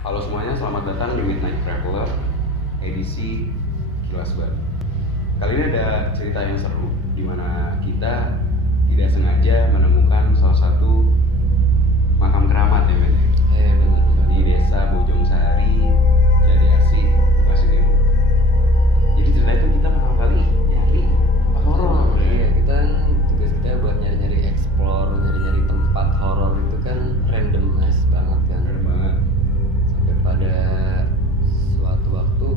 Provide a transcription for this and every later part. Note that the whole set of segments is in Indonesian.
Halo semuanya, selamat datang di Midnight Traveler edisi Kilas Baru. Kali ini ada cerita yang seru di mana kita tidak sengaja menemukan salah satu makam keramat ya men. Benar. Di desa Bojong Sari, Jati Asih, Bekasi Timur. Jadi cerita itu kita pertama kali nyari tempat horor. Iya, kita kan tugas kita buat nyari-nyari explore, nyari-nyari tempat horor itu kan randomness banget kan. Keren banget. Sampai pada suatu waktu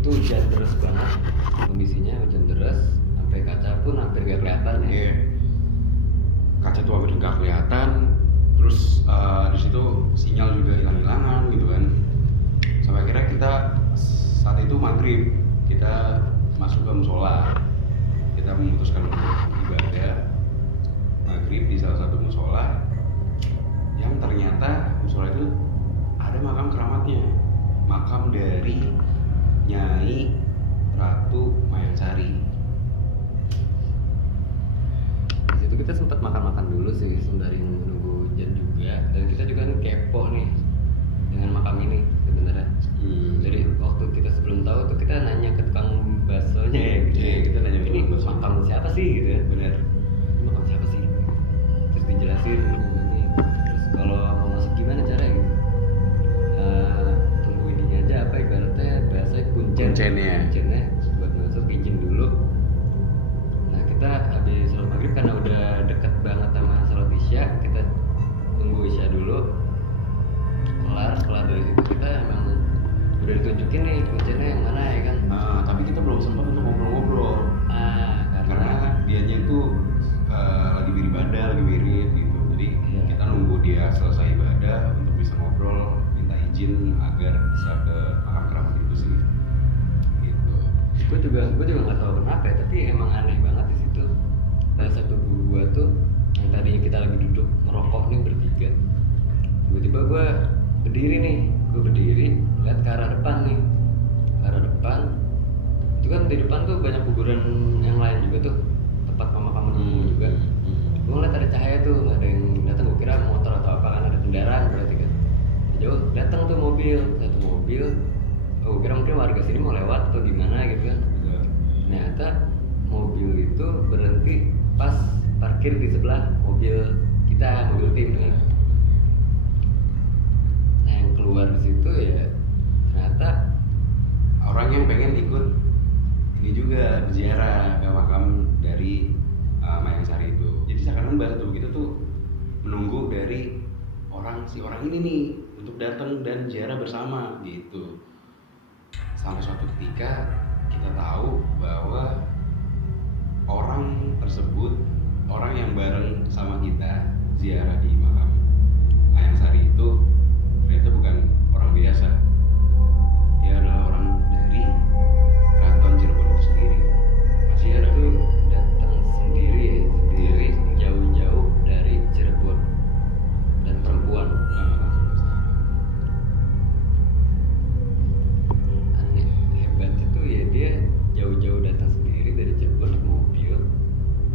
itu hujan deras banget, kondisinya hujan deras, sampai kaca pun hampir gak kelihatan ya. Iya. Kaca tuh hampir nggak kelihatan. Terus di situ sinyal juga hilang-hilangan gitu kan. Sampai akhirnya kita saat itu maghrib, kita masuk ke musola. Kita memutuskan untuk ibadah maghrib di salah satu musola yang ternyata musola itu ada makam keramatnya, makam dari Nyai Ratu Mayangsari. Di situ kita sempat makan-makan dulu sih sembari menunggu hujan juga, dan kita juga kan kepo nih dengan makam ini sebenarnya. Jadi waktu kita sebelum tahu tuh kita nanya ke tukang baksonya ya gitu. Iya, kita nanya ke Ini tukang bakso. makam siapa sih gitu ya? Bener. Ini makam siapa sih? Terus dijelasin ini. Terus kalau mau masuk gimana caranya gitu? Tunggu ininya aja, apa ibaratnya bahasanya Kuncennya. Kuncennya buat masuk izin dulu. Nah kita habis sholat maghrib karena udah deket banget sama sholat isya, kita tunggu isya dulu. Kelar dari situ kita emang udah ditunjukin nih kuncennya yang mana ya kan. Tapi kita belum sempat untuk ngobrol-ngobrol karena dianya itu lagi beribadah, lagi wirid gitu. Jadi Iya. kita nunggu dia selesai ibadah untuk bisa ngobrol, minta izin agar bisa ke makam keramat itu sih. Gitu. gue juga nggak tahu kenapa ya, tapi emang aneh banget di situ. Salah satu guru gue tuh yang tadinya kita lagi duduk merokok nih bertiga, tiba-tiba gue berdiri lihat ke arah depan nih, ke arah depan itu kan di depan tuh banyak kuburan yang lain juga tuh, tempat pemakaman umum juga. Gue ngeliat ada cahaya tuh, ada yang datang, gue kira motor atau apa kan, ada kendaraan berarti kan. Jauh datang tuh satu mobil. Oh, gue kira mungkin warga sini mau lewat atau gimana gitu kan. Ternyata mobil itu berhenti pas parkir di sebelah mobil kita, mobil tim kan. Nah yang keluar di situ ya ternyata Orang yang pengen ikut ini juga berziarah ke makam dari Mayangsari itu. Jadi seakan-akan bahasa tubuh kita tuh menunggu dari orang ini nih untuk datang dan ziarah bersama gitu. Sampai suatu ketika kita tahu bahwa orang tersebut, orang yang bareng sama kita ziarah di makam Mayangsari itu ternyata bukan orang biasa. Dia adalah orang dari Keraton Cirebon itu sendiri. Masih dia ada tuh datang sendiri jauh-jauh dari Cirebon, dan perempuan. Aneh, hebat itu ya, dia jauh-jauh datang sendiri dari Cirebon naik mobil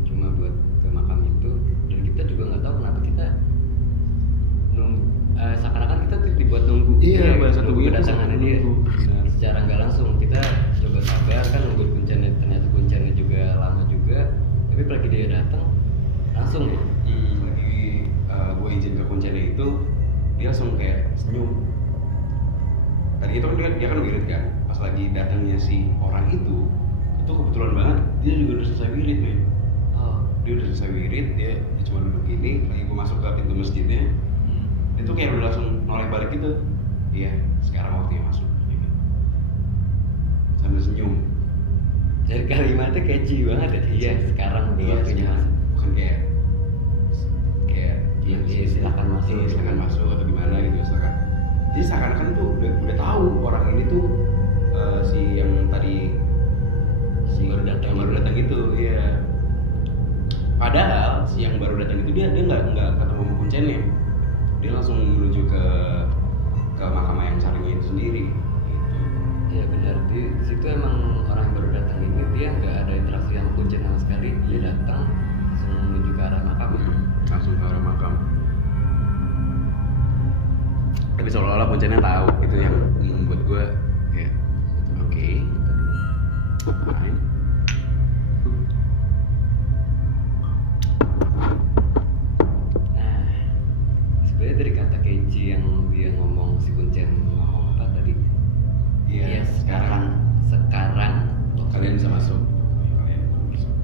cuma buat ke makam itu. Dan kita juga nggak tahu kenapa kita seakan-akan kita tuh dibuat nunggu. Iya, bahasa nunggu tubuh itu kedatangannya dia. benar. Secara nggak langsung kita coba sabar kan nunggu kuncennya, ternyata kuncennya juga lama juga, tapi lagi dia datang langsung ya. Lagi gue izin ke kuncennya itu, dia langsung kayak senyum. Tadi itu kan dia kan wirid kan. Pas lagi datangnya si orang itu kebetulan banget dia juga udah selesai wirid nih. Oh, Dia udah selesai wirid, dia cuma duduk gini, lagi gue masuk ke pintu masjidnya. Dia tuh kayak udah langsung noleh balik gitu. Iya, sekarang waktunya masuk gitu. Sambil senyum. dari kalimatnya catchy banget ya. Iya, sekarang udah waktunya masuk. Bukan kayak Iya, silakan masuk. Iya, silakan masuk atau gimana gitu, silakan. Jadi seakan-akan tuh udah tahu orang ini tuh si yang tadi yang baru datang itu, iya. Padahal si yang baru datang itu dia nggak ketemu sama kuncennya. Dia langsung menuju ke makam Mayangsarinya itu sendiri. Gitu. Iya benar, di situ emang orang yang baru datang ini dia nggak ada interaksi sama kuncen sama sekali. Dia datang langsung menuju ke arah makam. Langsung ke arah makam. Tapi selalu seolah-olah Puncennya tahu gitu yang membuat gue kayak oke, fine. Nah, sebenarnya dari kata Kenji yang dia ngomong, si Kuncen ngomong apa tadi? Iya, sekarang kalian bisa masuk.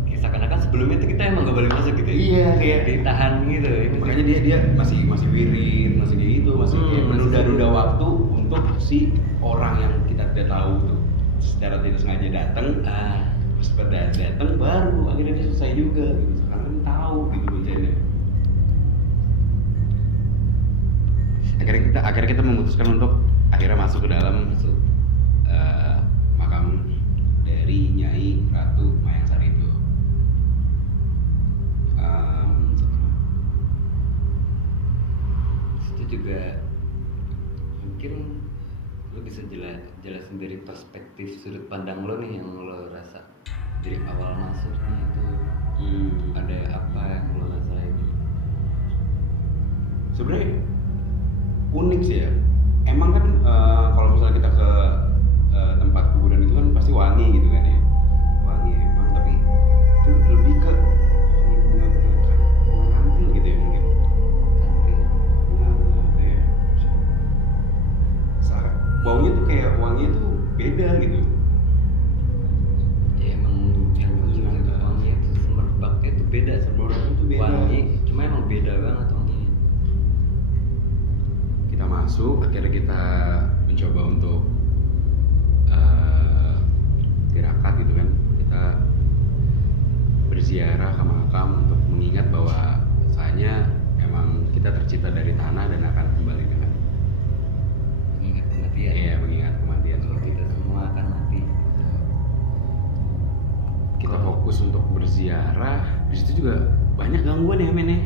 Ya, seakan-akan sebelumnya tuh kita emang gak boleh masuk gitu. Iya, kayak ditahan gitu. Makanya dia masih wirid, masih kayak gitu, masih kayak menunda-nunda waktu untuk si orang yang kita tidak tahu tuh secara tidak sengaja datang. Pas pada datang baru akhirnya dia selesai juga gitu. Sekarang kan tahu gitu Puncennya. Akhirnya kita memutuskan untuk akhirnya masuk ke dalam makam dari Nyai Ratu Mayangsari itu. Itu juga mungkin lo bisa jelasin dari perspektif sudut pandang lo nih yang lo rasa dari awal masuknya itu ada apa yang lo rasain? Sebenarnya unik sih ya. Emang kan kalau misalnya kita ke tempat kuburan itu kan pasti wangi gitu kan ya. Wangi emang, tapi itu lebih ke wangi bunga kantil gitu ya mungkin. Bunga kayak baunya tuh kayak wanginya tuh beda gitu. Ya emang yang lucu itu wanginya tuh semerbaknya tuh beda, Semerbaknya tuh beda. wangi, cuma emang beda banget wanginya. Kita masuk, akhirnya kita mencoba untuk tirakat gitu kan. Kita berziarah ke makam untuk mengingat bahwa sayanya emang kita tercipta dari tanah dan akan kembali dengan Mengingat kematian. iya, mengingat kematian. Kalau kita semua akan mati. Kita fokus untuk berziarah. Di situ juga banyak gangguan ya men ya.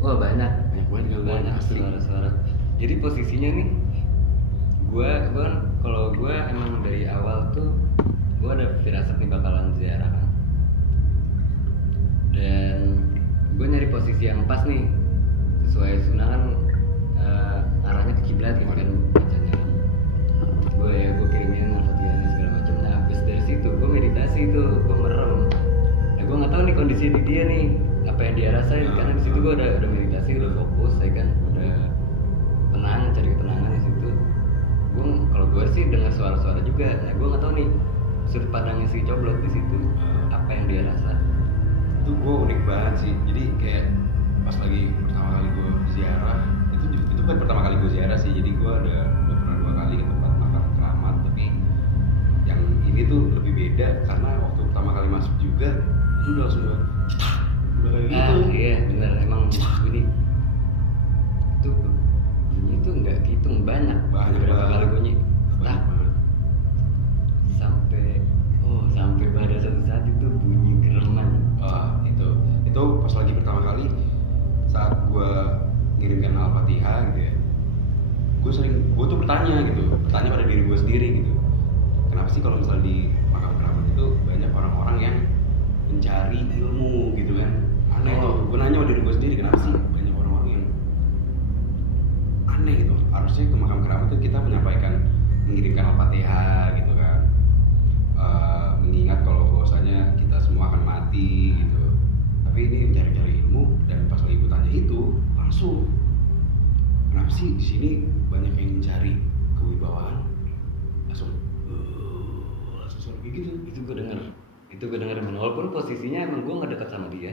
Wah banyak Banyak gangguan asli. suara-suara. Jadi posisinya nih, gua kan kalau gua emang dari awal tuh gua ada firasat nih bakalan ziarah kan. Dan gua nyari posisi yang pas nih sesuai sunnah kan, arahnya ke kiblat gitu kan bacanya. Gua kirimin al-fatihah segala macam. Nah habis dari situ gua meditasi tuh, gua merem. Nah gua nggak tahu nih kondisi dia nih apa yang dia rasain, karena di situ gua udah meditasi, udah fokus, saya kan udah tenang, cari ketenangan di situ. Kalau gue sih dengar suara-suara juga. Nah gue nggak tahu nih sudut pandangnya si Coblot di situ apa yang dia rasa. Itu gue unik banget sih. Jadi kayak pas lagi pertama kali gue ziarah, itu kan pertama kali gue ziarah sih. Jadi gue udah pernah 2 kali ke tempat makam keramat, tapi yang ini tuh lebih beda karena waktu pertama kali masuk juga itu udah langsung udah kayak gitu. Iya benar, emang bunyi itu nggak hitung banyak berapa kali bunyi. Banyak banget. Sampai pada satu saat itu bunyi kereman. Itu pas lagi pertama kali saat gue ngirimkan al-fatihah gitu ya, gue tuh bertanya pada diri gue sendiri gitu, kenapa sih kalau misalnya di makam keramat itu banyak orang-orang yang mencari ilmu gitu kan. Aneh tuh, gue nanya sama diri gue sendiri, kenapa sih banyak orang-orang yang aneh gitu. Harusnya ke makam keramat itu kita mengirimkan al-fatihah gitu kan, mengingat kalau bahwasanya kita semua akan mati gitu. Tapi ini mencari-cari ilmu, dan pas lagi gue tanya itu langsung, kenapa sih di sini banyak yang mencari kewibawaan, langsung suara kayak gitu. Itu gue denger men. Walaupun posisinya emang gue nggak dekat sama dia,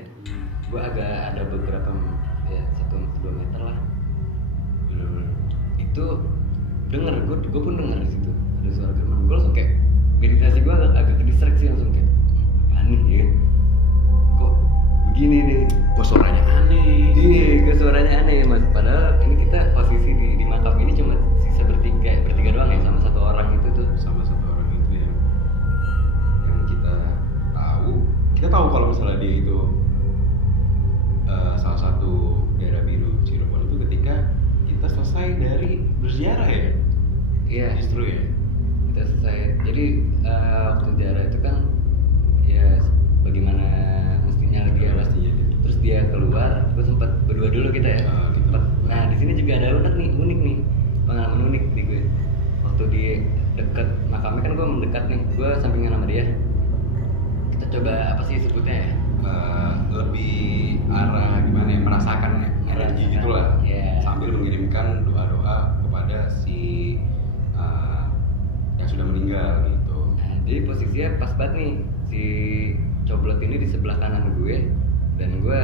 gue agak ada beberapa ya 1-2 meter lah. Itu gue pun denger di situ ada suara kereman. Gue langsung kayak meditasi gue agak ke-distract sih, langsung kayak apaan nih ya? Kok begini nih? Kok suaranya aneh? Iya, kok suaranya aneh mas. Padahal ini kita posisi di makam ini cuma sisa bertiga doang ya, sama satu orang itu tuh. Sama satu orang itu yang kita tahu kalau misalnya dia itu salah satu daerah biru Cirebon itu ketika kita selesai dari berziarah ya. Iya. Justru ya. Kita selesai. Jadi waktu ziarah itu kan ya bagaimana mestinya lagi ya. Terus dia keluar, gue sempat berdua dulu kita ya. Gitu. Nah di sini juga ada unik nih. pengalaman unik di gue. Waktu di deket makamnya kan gue mendekat nih, gue sampingan sama dia. Kita coba apa sih sebutnya ya? Lebih arah gimana ya, merasakan energi gitulah, sambil mengirimkan doa-doa kepada si yang sudah meninggal gitu. Nah, jadi posisinya pas banget nih, si coblot ini di sebelah kanan gue dan gue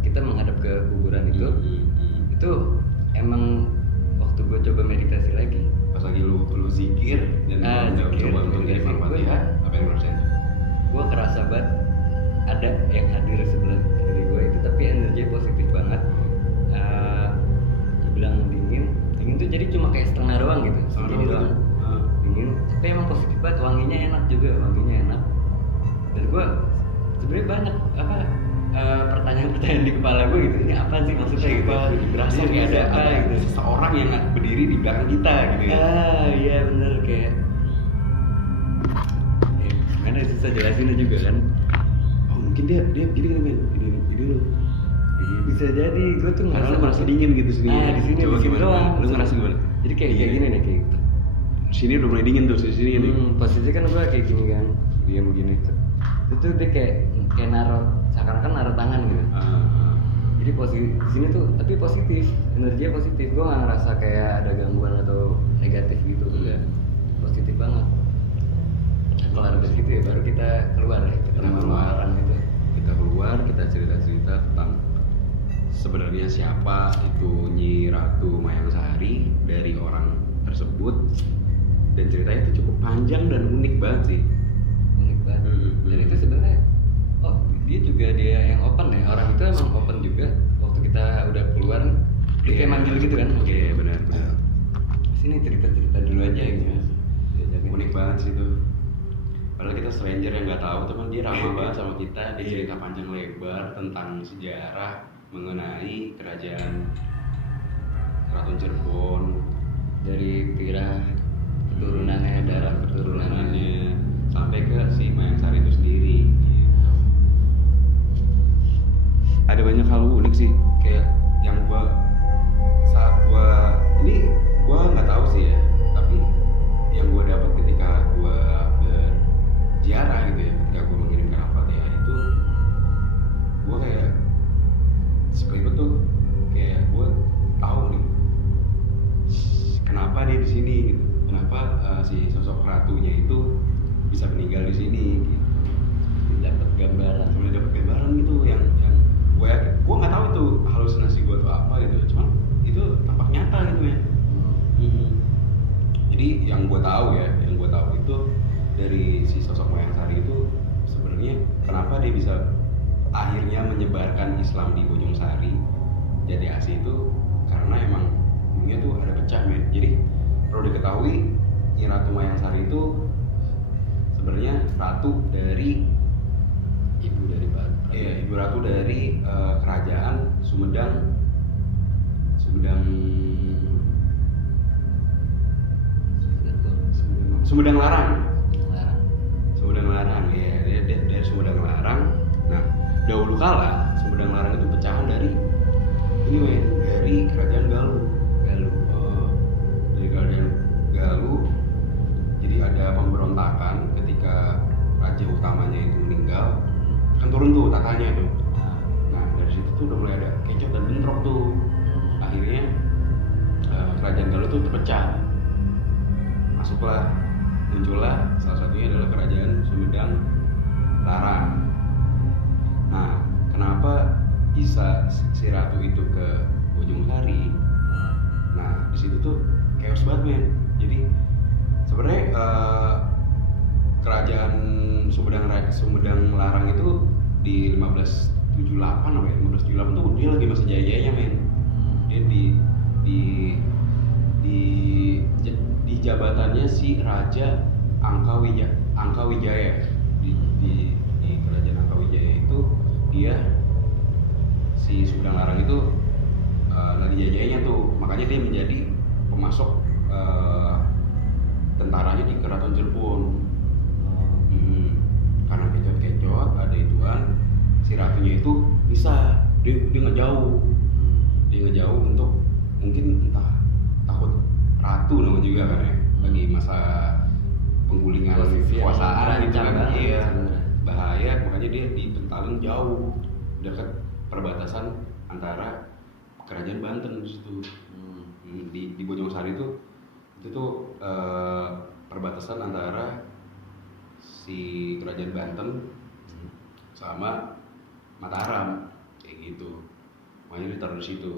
kita menghadap ke kuburan itu. Itu emang waktu gue coba meditasi lagi. Pas lagi lu zikir dan coba untuk dari Fatihah, apa yang lu rasain? Gue kerasa banget ada yang hadir sebelah kiri gue itu, tapi energi positif banget. Dibilang dingin tuh jadi cuma kayak setengah doang gitu, segini doang. Dingin, tapi emang positif banget, wanginya enak juga, dan gue sebenarnya banyak pertanyaan-pertanyaan di kepala gue gitu, ini apa sih maksudnya gitu, berasa kayak ada gitu, seseorang yang berdiri di belakang kita gitu ya. Iya bener, kayak gimana susah jelasinnya juga kan. Oh mungkin dia gini men, ini lu bisa jadi gue tuh merasa dingin gitu sini. Di sini coba gimana doang. Lu ngerasa gimana? Jadi kayak gini nih, kayak gitu. Sini udah mulai dingin tuh, sini nih. Posisi kan gue kayak gini kan, dia begini tuh. Itu dia kayak naruh, seakan-akan naruh tangan gitu. Jadi posisi di sini tuh, tapi positif, energinya positif. Gue nggak ngerasa kayak ada gangguan atau negatif gitu, enggak. Positif banget. Nah, kelar dari situ ya, baru kita keluar ya, ketemu orang itu. Kita keluar, kita cerita-cerita tentang sebenarnya siapa itu Nyi Ratu Mayang Sari dari orang tersebut, dan ceritanya itu cukup panjang dan unik banget sih. Dan itu sebenarnya dia yang open ya, orang itu emang open juga. Waktu kita udah keluar dia kayak manggil gitu kan. Iya benar. Sini cerita dulu aja gitu. Unik banget sih itu. Padahal kita stranger yang nggak tahu, teman dia ramah banget sama kita. Dia cerita panjang lebar tentang sejarah mengenai kerajaan Keraton Cirebon, dari kira darah keturunannya sampai ke si Mayang Sari itu sendiri. Ada banyak hal unik sih, kayak yang saat ini nggak tahu sih ya, tapi yang gue dapat ketika gue berziarah gitu ya, ketika gue mengirimkan Al-Fatihah itu, gue kayak sekelibet tuh, kayak gue tahu nih kenapa dia di sini gitu, kenapa si sosok ratunya itu bisa meninggal di sini gitu. Dapat gambaran gitu yang gue nggak tahu itu halusinasi gue atau apa gitu, cuman itu tampak nyata gitu ya. Jadi yang gue tahu itu dari si sosok Mayang Sari itu sebenarnya kenapa dia bisa akhirnya menyebarkan Islam di Bojongsari jadi asli itu karena emang dulunya tuh ada pecah men. Jadi perlu diketahui Nyi Ratu Mayang Sari itu sebenarnya ratu dari ibu ratu dari kerajaan Sumedang Larang ya, dia dari Sumedang Larang. Nah dahulu kala Sumedang Larang itu pecahan dari kerajaan Galuh. Dari kerajaan Galuh, jadi ada pemberontakan ketika raja utamanya itu meninggal, kan turun tuh tatanya tuh. Nah dari situ tuh udah mulai ada kecot dan bentrok tuh. Akhirnya kerajaan Galuh tuh terpecah. Muncullah salah satunya adalah kerajaan Sumedang Larang. Nah kenapa bisa si ratu itu ke Bojongsari? Nah di situ tuh chaos banget men. Jadi sebenarnya kerajaan Sumedang Larang itu di 1578 tuh dia lagi masa jaya-jayanya men. Dia di jabatannya si Raja Angkawijaya di kerajaan Angkawijaya itu dia si Sumedang Larang itu lagi jaya-jayanya tuh, makanya dia menjadi pemasok tentaranya di Keraton Cirebon. Karena kecot ada ituan, si ratunya itu bisa dia ngejauh untuk mungkin entah takut ratu namanya juga kan ya, lagi masa penggulingan kekuasaan gitu kan. Iya, bahaya, makanya dia dipentalin jauh dekat perbatasan antara kerajaan Banten di situ. Di Bojongsari itu tuh perbatasan antara si kerajaan Banten sama Mataram kayak gitu, makanya ditaruh di situ.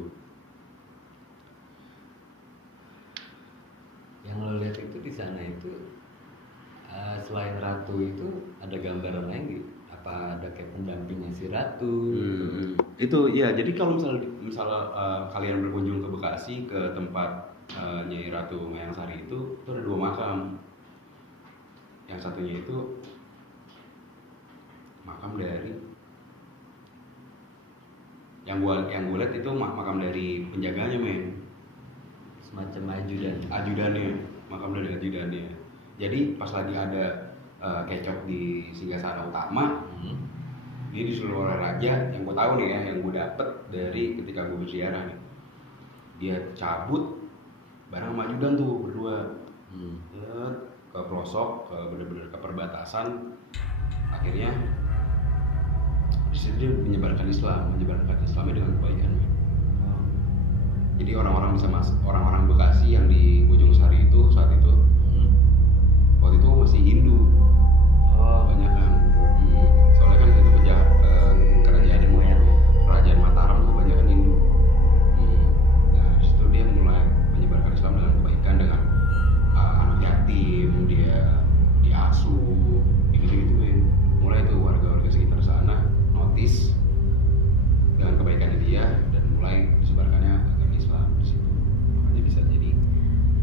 Yang lo lihat itu di sana itu selain ratu itu ada gambaran lain gitu? Apa ada kayak pendampingnya si ratu? Itu ya, jadi kalau misalnya kalian berkunjung ke Bekasi ke tempat Nyai Ratu Mayang Sari itu ada 2 makam. Yang satunya itu makam dari yang gue lihat itu makam dari penjaganya, men. Semacam Ajudannya, makam dari ajudannya. Jadi pas lagi ada kecok di Singgasana Utama, dia disuruh oleh raja, yang gue tahu nih ya, yang gue dapet dari ketika gue berziarah nih, dia cabut bareng sama ajudan tuh berdua, ke pelosok, bener-bener ke perbatasan. Akhirnya di situ dia menyebarkan Islamnya dengan kebaikan. Jadi orang-orang bisa orang-orang Bekasi yang di Bojongsari itu saat itu waktu itu masih Hindu. Kebanyakan. Soalnya kan itu kerajaan Mataram tuh kebanyakan Hindu. Nah, di situ dia mulai menyebarkan Islam dengan kebaikan, dengan anak yatim dia diasuh, gitu-gitu, men. Mulai tuh warga-warga sekitar sana notice dengan kebaikannya dia dan mulai disebarkannya agama Islam di situ. Makanya bisa jadi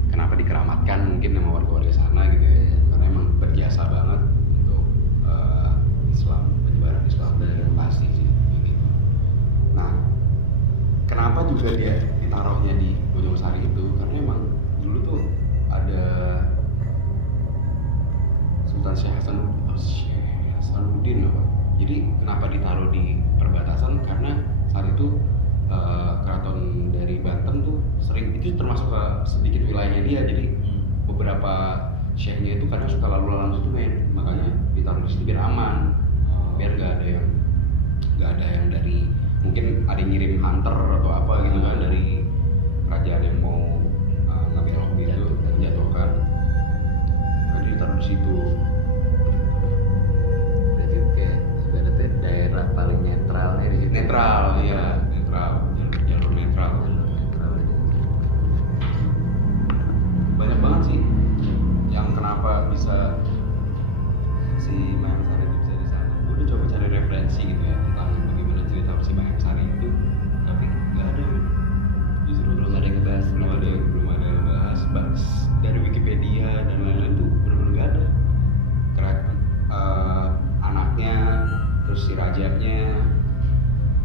kenapa dikeramatkan mungkin sama warga-warga sana gitu ya, karena emang berjasa banget untuk Islam, penyebaran Islam dari Bekasi sih gitu. Nah, kenapa juga dia ditaruhnya di Bojongsari itu? Karena emang dulu tuh ada Sultan Syekh Hasanuddin apa. Jadi kenapa ditaruh di perbatasan? Karena saat itu keraton dari Banten tuh sering, itu termasuk ke sedikit wilayahnya dia. Jadi beberapa syekhnya itu kadang suka lalu lalang situ, men. Makanya ditaruh di situ biar aman, biar nggak ada yang dari, mungkin ada yang ngirim hunter atau apa gitu kan dari kerajaan yang mau ngebelok gitu, menjatuhkan. Jadi ditaruh di situ. Berarti kayak ibaratnya daerah paling netralnya di situ. Netral, iya, jalur netral. Banyak banget sih yang kenapa bisa si Mayang Sari itu bisa di sana. Gue udah coba cari referensi gitu ya tentang bagaimana cerita si Mayang Sari itu, tapi nggak ada. Justru belum ada yang ngebahas. belum ada yang bahas dari Wikipedia dan lain-lain tuh benar-benar nggak ada. Anaknya, terus si rajanya,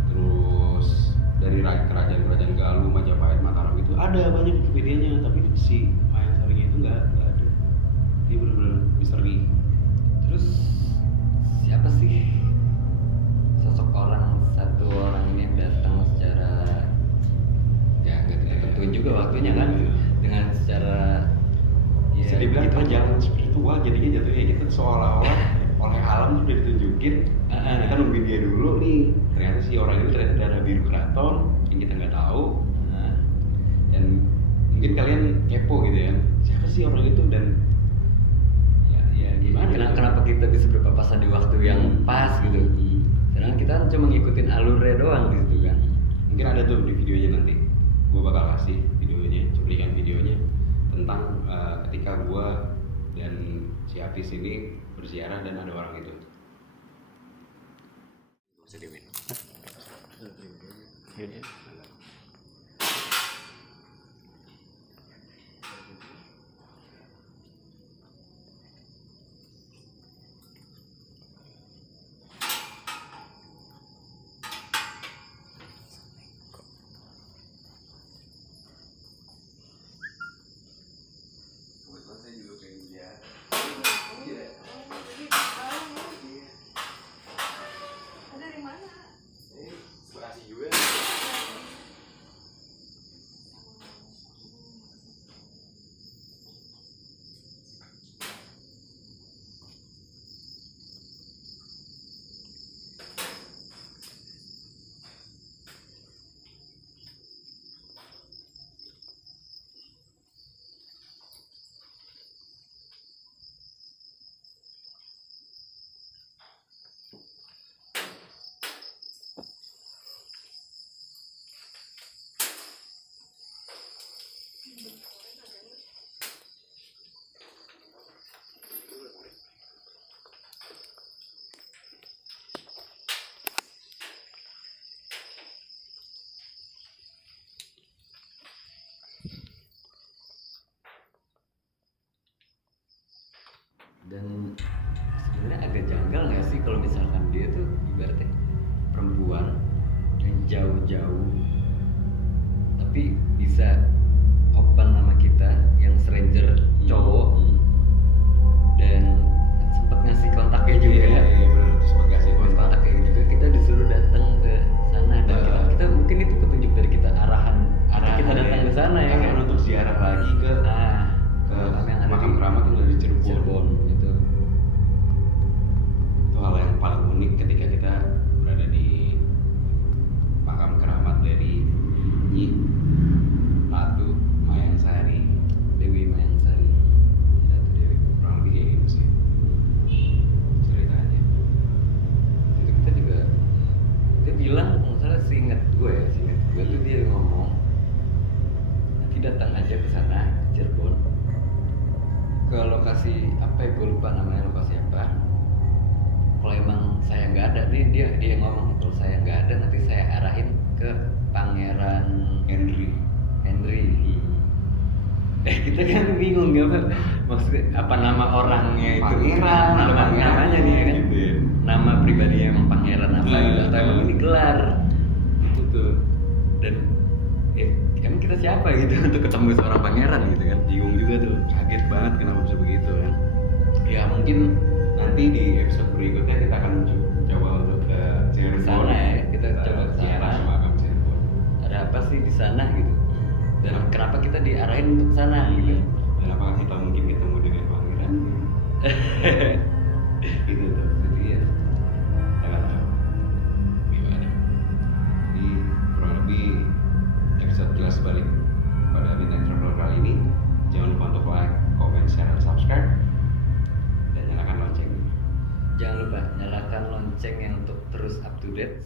terus dari kerajaan Galuh, Majapahit, Mataram itu ada banyak Wikipedianya, tapi si Mayang Sarinya itu nggak ada. Dia benar-benar misteri. Terus siapa sih sosok satu orang ini yang datang secara ya nggak kita tentuin juga waktunya kan, dengan secara ya bisa dibilang gitu. perjalanan spiritual, jadinya jatuhnya kita seolah-olah oleh alam tuh udah ditunjukin. Kita nungguin dia dulu nih, ternyata si orang ini ternyata darah biru keraton yang kita nggak tahu. Dan mungkin kalian kepo gitu ya, siapa sih orang itu, dan ya gimana kenapa kita bisa berpapasan di waktu yang pas gitu. Sedangkan kita kan cuma ngikutin alurnya doang di situ kan. Mungkin ada tuh di videonya, nanti gue bakal kasih videonya, cuplikan videonya tentang ketika gue dan si Hafiz ini berziarah dan ada orang itu. Masih di minum. Ada di mana? Bekasi juga. Dan sebenarnya agak janggal nggak sih kalau misalkan dia tuh ibaratnya perempuan yang jauh-jauh tapi bisa open sama kita yang stranger cowok dan sempet ngasih kontaknya juga. Iya benar, terus bagasi Ngasih kontaknya juga, kita disuruh datang ke sana dan kita mungkin itu petunjuk dari kita arahan kita datang ke sana ya kan, untuk ziarah lagi ke ke makam keramat yang ada di Cirebon itu. Itu hal yang paling unik ketika kita berada di makam keramat dari Nyi Ratu Mayangsari, Dewi Mayangsari, Ratu Dewi. kurang lebih kayak gitu sih ceritanya. Itu kita juga, dia bilang kalau nggak salah seingat gue tuh dia ngomong nanti datang aja ke sana ke Cirebon ke lokasi apa ya, gue lupa namanya lokasi apa. Kalau emang saya nggak ada nih, dia ngomong kalau saya nggak ada nanti saya arahin ke Pangeran Henry. Kita kan bingung nggak Pak? Maksudnya apa nama orangnya itu? Pangeran, namanya nih ya kan? gitu ya. Nama pribadinya emang Pangeran apa gitu atau emang ini gelar itu tuh. Dan emang kita siapa gitu untuk ketemu seorang pangeran gitu kan? Bingung juga tuh, kaget banget kenapa bisa begitu kan. Ya mungkin nanti di episode berikutnya kita akan coba untuk ke Cirebon Sana ya, kita coba ke ziarah sana. makam Cirebon. Ada apa sih di sana gitu? Dan kenapa kita diarahin untuk sana gitu? Dan apakah kita mungkin ketemu dengan pangeran? Gitu tuh. Jadi ya kita nggak tahu gimana. Jadi kurang lebih episode Kilas Balik pada Midnight Traveler kali ini. Jangan lupa untuk like, comment, share, dan subscribe, dan nyalakan loncengnya. Jangan lupa nyalakan lonceng yang untuk terus up to date.